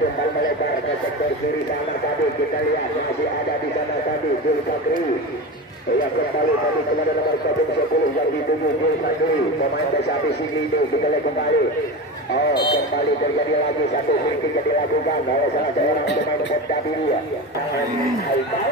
Kembali melebar ke sektor kiri sana tadi, kita lihat masih ada di sana tadi Zulfakri. Yang kembali tadi kepada nomor 10 yang dituju Zulfakri, pemain Besapi Sigi itu kita lihat kembali. Oh, kembali terjadi lagi satu free yang dilakukan oleh salah seorang pemain Kota Biru. Haikal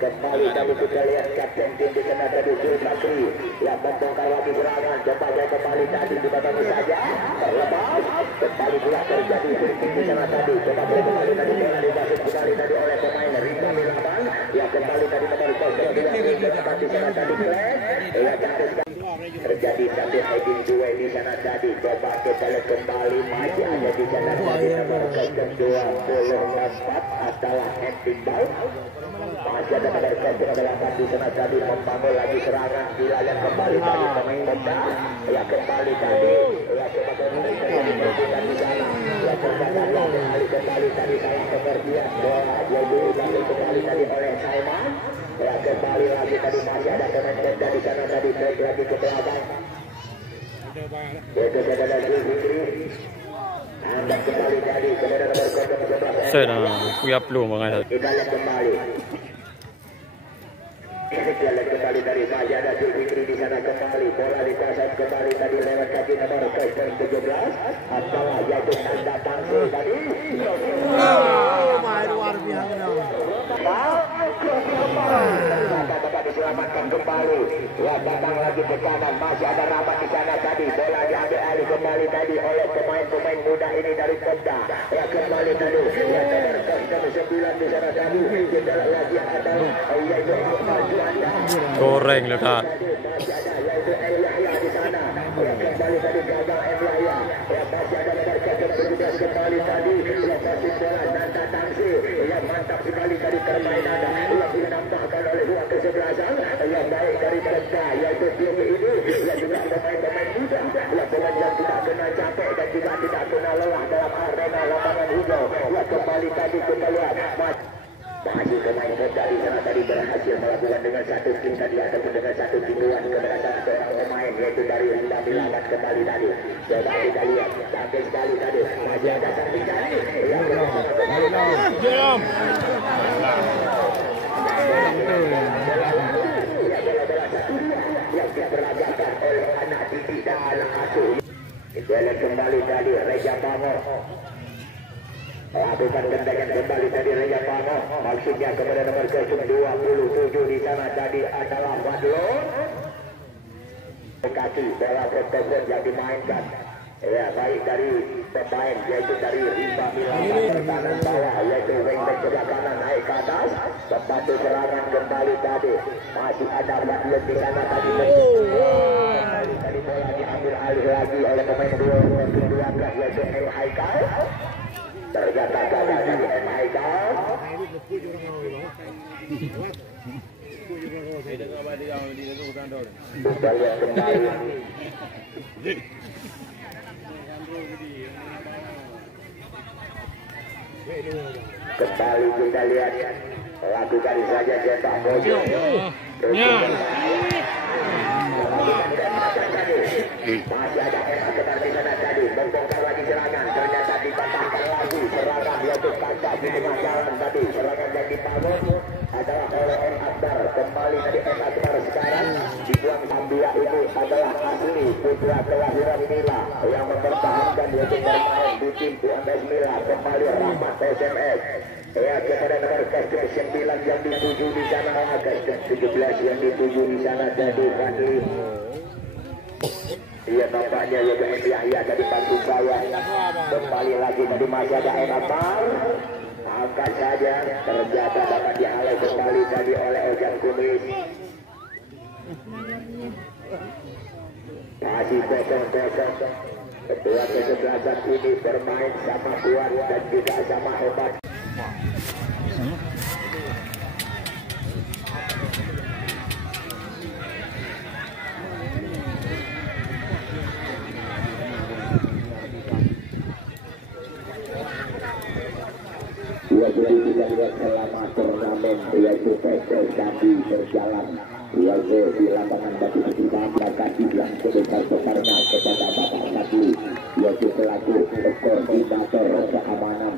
kembali tadi kita lihat kapten tim di sana tadi Zulfakri yang membongkar lagi serangan. Coba kembali tadi kita tunggu saja terlepas kembali pula terjadi free di sana tadi. Coba kembali tadi bola dibasit kembali tadi oleh pemain Rika Milaban yang kembali tadi nomor 02 di sana tadi terjadi satu heading dua di sana tadi. Coba kita lihat kembali masih ada di sana tadi nomor 24 adalah heading ball. Masih ada nomor 8 di sana tadi membangun lagi serangan. Dilayan kembali tadi pemain Honda ya kembali tadi ya coba kembali di sana ya kembali tadi salah pengertian bola dia kembali tadi oleh Salman. Ya kembali lagi tadi masih ada pemain Honda di sana tadi baik lagi ke belakang. Itu adalah Zulfikri. Anda kembali tadi kepada nomor 11. Saya dah siap belum mengajar. Kita lihat kembali. Kita lihat kembali dari masih ada Zulfikri di sana kembali bola dikuasai kembali tadi lewat kaki nomor 17 adalah yaitu Nanda Tangsi tadi. Luar biasa. Diselamatkan kembali ya datang lagi ke kanan masih ada Rahmat di sana tadi bola diambil alih kembali tadi oleh pemain-pemain muda ini dari Kopda ya kembali tadi ya nomor 9 di sana tadi kita lagi ada yaitu Juanda Goreng lekat. masih ada yaitu El Yahya di sana ya kembali tadi gagal El Yahya ya masih ada nomor 17 kembali tadi ya masih bola Nanda Tangsi ya mantap sekali tadi permainan yang dinambahkan oleh dua kesebelasan yang baik dari Kopda yaitu tim ini yang juga pemain-pemain muda yang pemain yang tidak kena capek dan juga tidak kena lelah dalam arena lapangan hijau ya kembali tadi kita lihat masih pemain Kopda di sana tadi berhasil melakukan dengan satu tim tadi ataupun dengan satu tinduan kepada satu orang pemain yaitu dari Rida Milamat kembali tadi coba kita lihat sampai sekali tadi masih ada sampai tadi yang kembali jom yang diperagakan oleh anak didik dan anak asuh. Kita lihat kembali tadi Reja Pango lakukan tendangan kembali tadi Reja Pango maksudnya kepada nomor 27 di sana tadi adalah Badlon kaki bola protokol yang dimainkan ya baik dari pemain yaitu dari Rimba Milaban pertahanan bawah yaitu wingback sebelah kanan naik ke atas membantu serangan kembali tadi masih ada Badlon di sana tadi tadi bola diambil alih lagi oleh pemain 12 yaitu El Haikal ternyata gagal dari El Haikal kita lihat kembali kembali kita lihat lakukan saja cetak pojok masih ada Emma di sana tadi membongkar lagi serangan ternyata dipatahkan lagi serangan yaitu kaca di tengah jalan tadi serangan yang dibangun adalah oleh M. Akbar kembali tadi M. Akbar sekarang dibuang Zambia ini adalah asli putra kelahiran Mila yang mempertahankan yaitu bermain di tim UMS Mila kembali Rahmat SMS ya kepada nomor 9 yang dituju di sana 17 yang dituju di sana jadi Fadli iya nampaknya ya dengan Yahya dari bantu saya kembali lagi tadi masih ada Akbar angkat saja ternyata dapat dialih kembali tadi oleh Ojan Kumis masih kosong kedua kesebelasan ini bermain sama kuat dan juga sama hebat dua jadi kita lihat selama turnamen yaitu PSS Jambi berjalan yaitu di lapangan Batu Hitam kasih yang sebesar-besarnya kepada Bapak Sadli yaitu selaku koordinator keamanan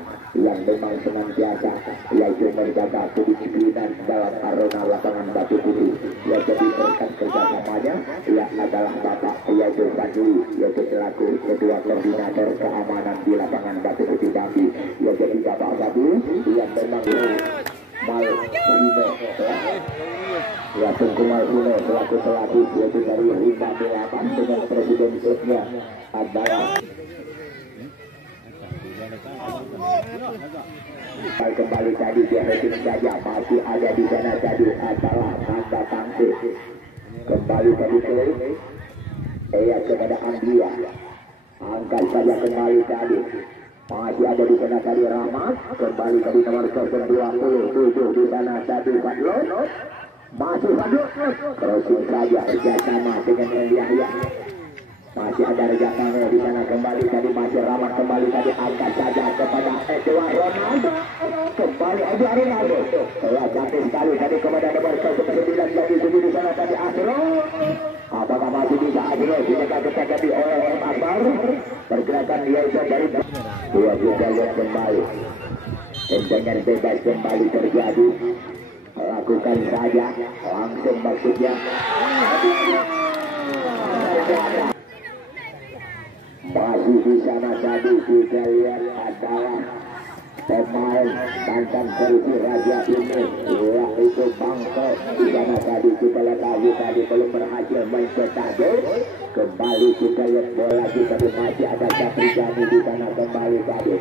yang memang senantiasa yaitu menjaga kedisiplinan dalam arena lapangan batu putih. Ya, jadi berkat kerjasamanya ia adalah Bapak yaitu Fadli, yaitu selaku ketua koordinator keamanan di lapangan batu putih Dambi. Ya, jadi Bapak Fadli yang memang Malvino, ya Tunggu Malvino selaku pelatih yaitu dari 58 dengan presiden klubnya adalah kembali tadi dia heading saja masih ada di sana tadi adalah Nanda Tangsi kembali tadi play kepada Andria angkat saja kembali tadi masih ada di sana tadi Rahmat kembali tadi nomor 27 di sana tadi Fadlon masih Fadlon crossing saja kerjasama dengan Yahya. Masih ada Rejatano di sana kembali tadi masih Rahmat kembali tadi angkat saja kepada Edward Ronaldo kembali Edward Ronaldo telah cantik sekali tadi kepada nomor 9 lagi di sana tadi Asro apakah masih bisa Asro dijaga tadi oleh Akbar pergerakan dia itu dari dia juga lihat kembali tendangan bebas kembali terjadi lakukan saja langsung maksudnya masih di sana tadi kita lihat adalah pemain mantan Persi Raja ini yaitu Bangkok di sana tadi kita lihat lagi tadi belum berhasil mencetak gol kembali kita lihat bola kita masih ada Saprijani di sana kembali tadi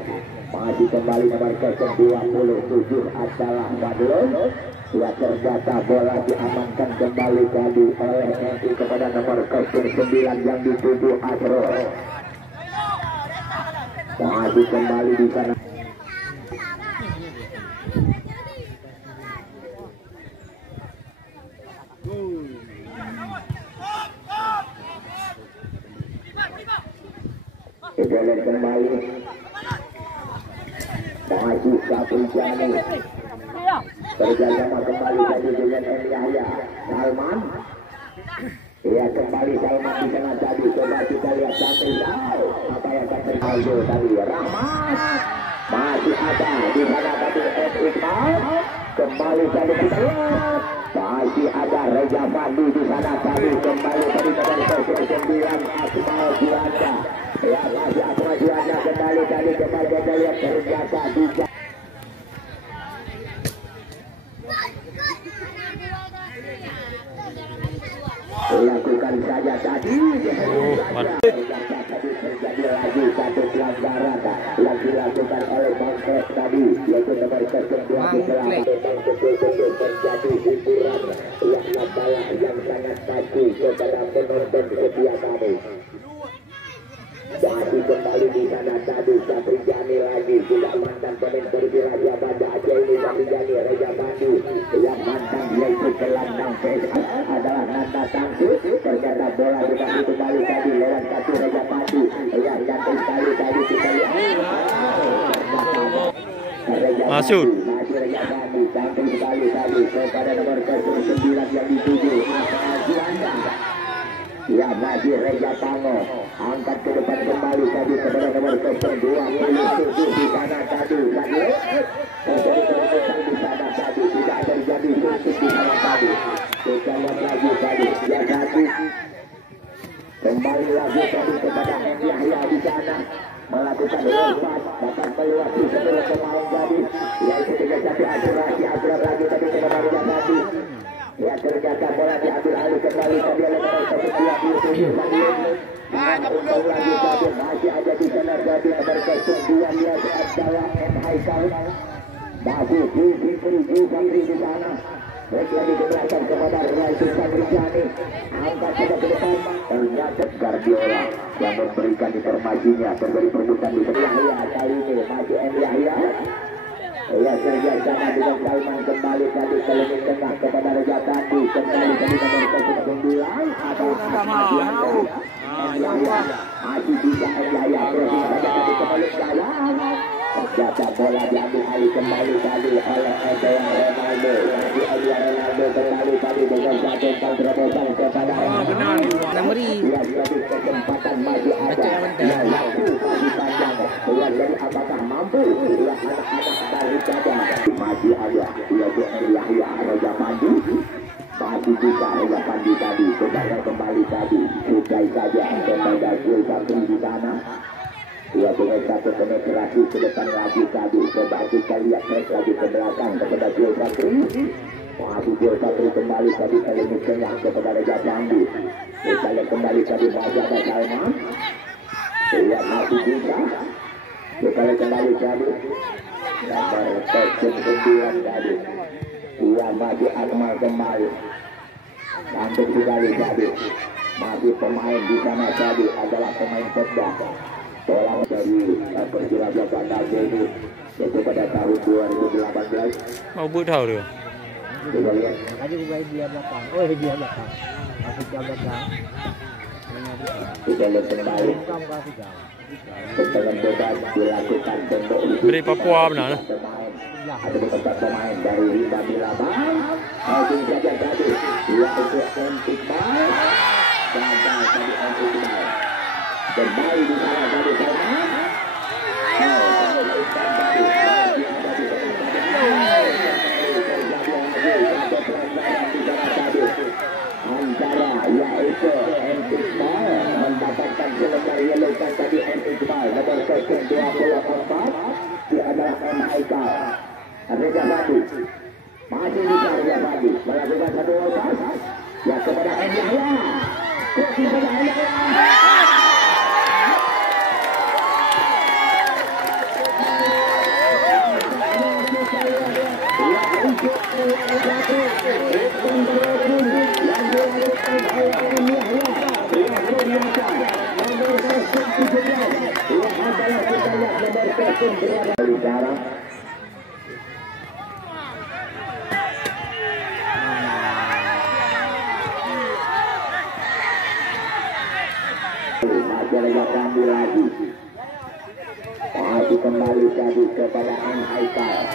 masih kembali nomor 27 adalah Badlon ya ternyata bola diamankan kembali tadi oleh Nanti kepada nomor 09 yang dituju Asro masih kembali di sana boleh kembali masih Saprijani berjaya kembali tadi dengan Yahya Salman ya kembali Salman di sana tadi coba kita lihat sampai apa yang akan terjadi tadi Rahmat masih ada di sana tadi Iqbal kembali tadi kita lihat masih ada Reza Fandi di sana tadi kembali tadi dengan 9 Asmal Juanda ya masih Asmal Juanda kembali tadi kembali kita lihat ternyata bisa lakukan saja tadi terjadi lagi satu pelanggaran yang dilakukan oleh Bangkok tadi yaitu nomor 28 memang betul-betul menjadi hiburan yang adalah yang sangat bagus kepada penonton setia kami. Masih kembali di sana tadi Saprijani lagi sudah mantan pemain Persi Raja Banda Aceh ini Saprijani Raja Bandu yang mantan yaitu gelandang PSS adalah Nanda Tangsi ternyata bola sudah kembali tadi lewat kaki Raja Bandu yang cantik sekali tadi kita lihat masuk masih Raja Bandu cantik sekali tadi kepada nomor 9 yang dituju Juanda ya masih Reza Tango angkat ke depan kembali tadi kepada nomor 27 di sana tadi di sana tadi tidak terjadi di sana tadi kita lihat lagi tadi ya tadi kembali lagi tadi kepada Yahya di sana melakukan lompat dapat melewati seluruh pemain tadi yaitu dengan satu akurasi lagi tadi kepada Reza tadi ya ternyata bola diambil alih kembali tadi oleh nomor 27 lagi tadi masih ada di sana tadi nomor 9 dia adalah M. Haikal masih Fitri di sana mereka diberikan kepada Raja Saprijani angkat saja ke depan ternyata Guardiola yang memberikan informasinya terjadi perbuatan di Yahya kali ini masih M. Yahya ya kerjasama dengan Salman kembali tadi ke lebih tengah kepada Raja Tadi kembali tadi nomor 9 ada Ahmad Yahya masih bisa Yahya terus saja tadi kembali ke Jatah bola diambil alih kembali tadi oleh Edward Ronaldo. Di Edward Ronaldo kembali tadi dengan satu umpan terobosan kepada benar Namri. Ya, jadi kesempatan masih ada. Ya, waktu masih panjang. Ya, jadi apakah mampu? Ya, anak-anak dari Jawa masih ada. Ya, Yahya Raja Pandu. Masih bisa Raja Pandu tadi. Coba kembali tadi. Sudah saja kepada gol satu di sana. Ya, dengan satu penetrasi ke depan lagi tadi. Coba kita lihat lagi ke belakang kepada gol satu. Masih gol satu kembali tadi elemen tengah kepada Raja Pandu. Kita lihat kembali tadi masih ada Salman. Ya, masih bisa. Kita lihat kembali tadi. Nomor 9 tadi. Ia masih Akmal kembali. Cantik sekali tadi. Masih pemain di sana tadi adalah pemain Pedang. Tolong dari Persiraja Bandar ini yaitu pada tahun 2018. Mau buat tahu dia. Kita lihat. Aja gue dia belakang. Oh dia belakang. Masih jauh belakang. Kita lihat kembali. Kamu kasih jauh. Tentangan bebas dilakukan bentuk Beri Papua benar. ada beberapa pemain dari Rimba Milaba. Langsung saja tadi dia untuk Iqbal. Gagal tadi Iqbal. Kembali di sana tadi Salman. Antara yaitu Iqbal mendapatkan selembar yellow card tadi Iqbal nomor 24. Dia adalah Haikal. Reza Badi masih bisa Reza Badi melakukan satu lepas ya kepada Yahya. Kepada Yahya. Masih kembali tadi kepada Haikal.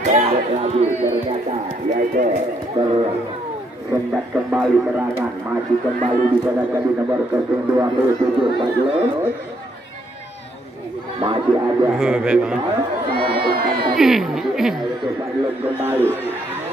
Balik lagi ternyata yaitu tersendat kembali serangan. Masih kembali di sana tadi nomor 27 Fadlun. Masih ada Fadlun kembali.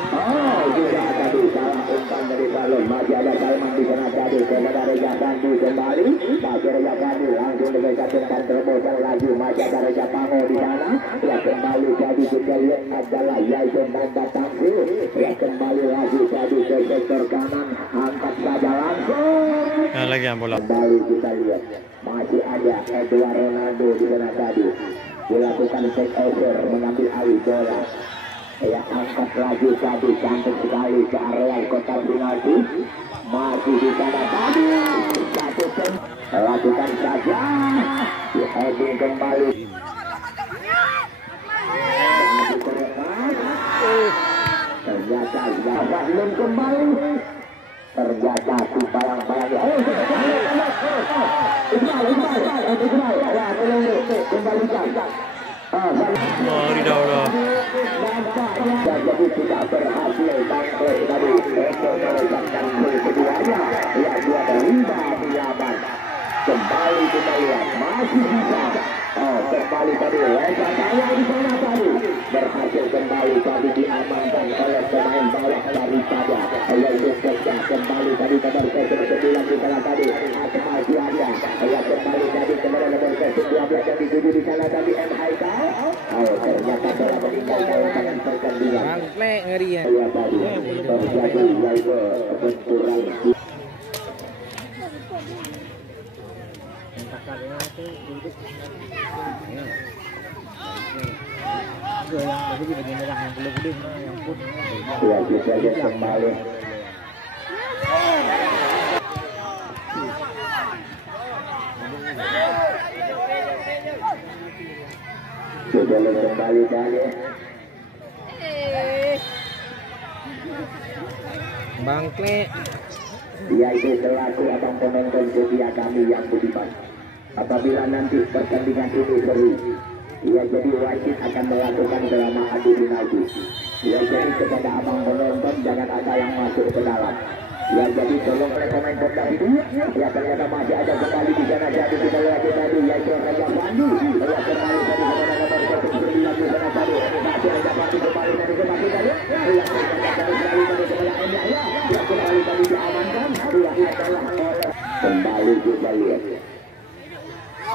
Oh, juga tadi salah umpan dari Fadlun. Masih ada Salman di sana tadi kepada Reza Pandu kembali. Masih Reza Pandu langsung dengan satu umpan terobosan lagi. Masih ada Reza Pango di sana. Ya kembali tadi kita lihat adalah yaitu Manda Tamsil. Ya kembali lagi tadi ke sektor kanan. Angkat saja langsung. Yang lagi yang bola. Kembali kita lihat masih ada Edward Ronaldo di sana tadi. Dilakukan take over mengambil alih bola. Ya angkat lagi tadi cantik sekali ke area kotak penalti. Masih di sana tadi satu pun lakukan saja. Heading kembali. Masih terlepas. Ternyata sudah belum kembali. Ternyata si bayang-bayang. Iqbal. Ya kembalikan. Oh, di dah. Jadi tidak berhasil bangkit dari untuk melekatkan gol keduanya. Ya dia Rimba Milaba. Kembali kita lihat masih bisa. Oh kembali tadi Reza Tanya di sana tadi berhasil kembali tadi diamankan oleh pemain bawah dari Pada. Yaitu Pecah kembali tadi nomor 9 di sana tadi Akmal Juanda. Ya kembali tadi kepada nomor 12 yang dituju di sana tadi Haikal. Oh ternyata bola meninggal dalam tangan pertandingan. Bangkle ngeri ya. Ya tadi terjadi yaitu benturan. Ya kita lihat kembali. Kita lihat kembali tadi. Bangkle. Dia itu selaku abang penonton setia kami yang budiman. apabila nanti pertandingan ini seru, ya jadi wasit akan melakukan drama adu penalti. Ya jadi kepada abang penonton jangan ada yang masuk ke dalam. Ya jadi tolong rekomendasi tadi. Ya ternyata masih ada kembali di sana jadi kita lagi tadi yaitu Raja Pandu. Ya kembali tadi kepada nomor 1 di sana tadi. Masih Raja Pandu kembali tadi kembali tadi. Ya kembali tadi kepada Emraya. Ya kembali tadi diamankan. Ya adalah kembali kita lihat.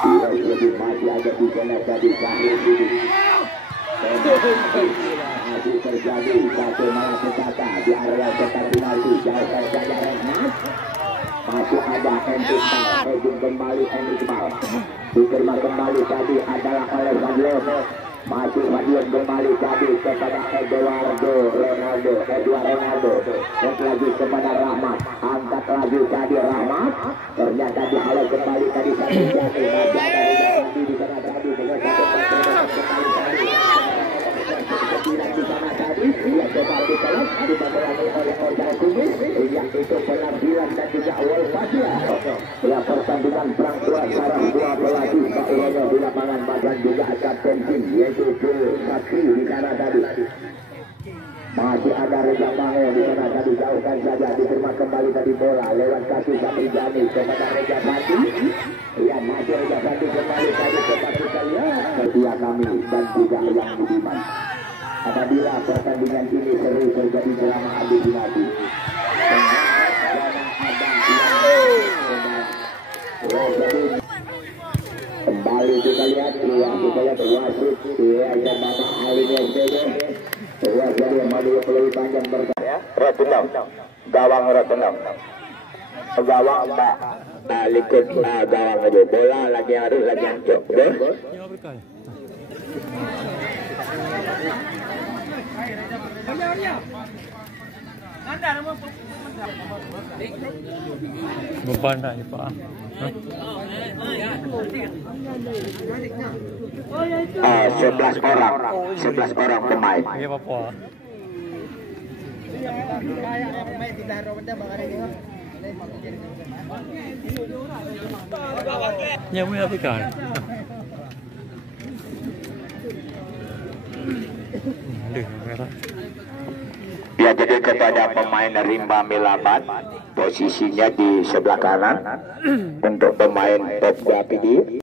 Ya jadi masih ada di sana tadi Sahir ini. Masih terjadi satu malapetaka di area kotak penalti jauhkan saja Rahmat. Masih ada Entikmal, Edwin kembali Entikmal. Diterima kembali tadi adalah oleh Fadlion. Masih Fadlion kembali tadi kepada Eduardo Ronaldo. Yang lagi kepada Rahmat, angkat lagi tadi Rahmat. Ternyata dihalau kembali tadi satu jati. Masih ada di sana tadi dengan satu kembali tadi. Di sana tadi ia coba ditolak dibantu oleh Ojal Kumis yang itu penampilan dan juga awal Fadia. Ya pertandingan perang suara dua pelatih Paulono di lapangan badan juga kapten tim yaitu Sakri di sana tadi. Masih ada Reza Bango di sana tadi jauhkan saja diterima kembali tadi bola lewat kaki Sapri Jani kepada Reza Pati. Ya masih Reza Pati kembali tadi kepada sekalian setia kami dan juga yang budiman. Apabila pertandingan ini seru terjadi drama adu penalti. Kembali kita lihat wasit yang Bapak Ali Nesbede. Wasit yang maju lebih panjang berkata. Rotunam, gawang Rotunam. Gawang Mbak. Likut gawang aja. Bola lagi harus lagi hancur. Beban tak ni Pak? 11 orang pemain. Ya apa? Yang mana pikan? Ya jadi kepada pemain Rimba Milabat posisinya di sebelah kanan untuk pemain Top Japidi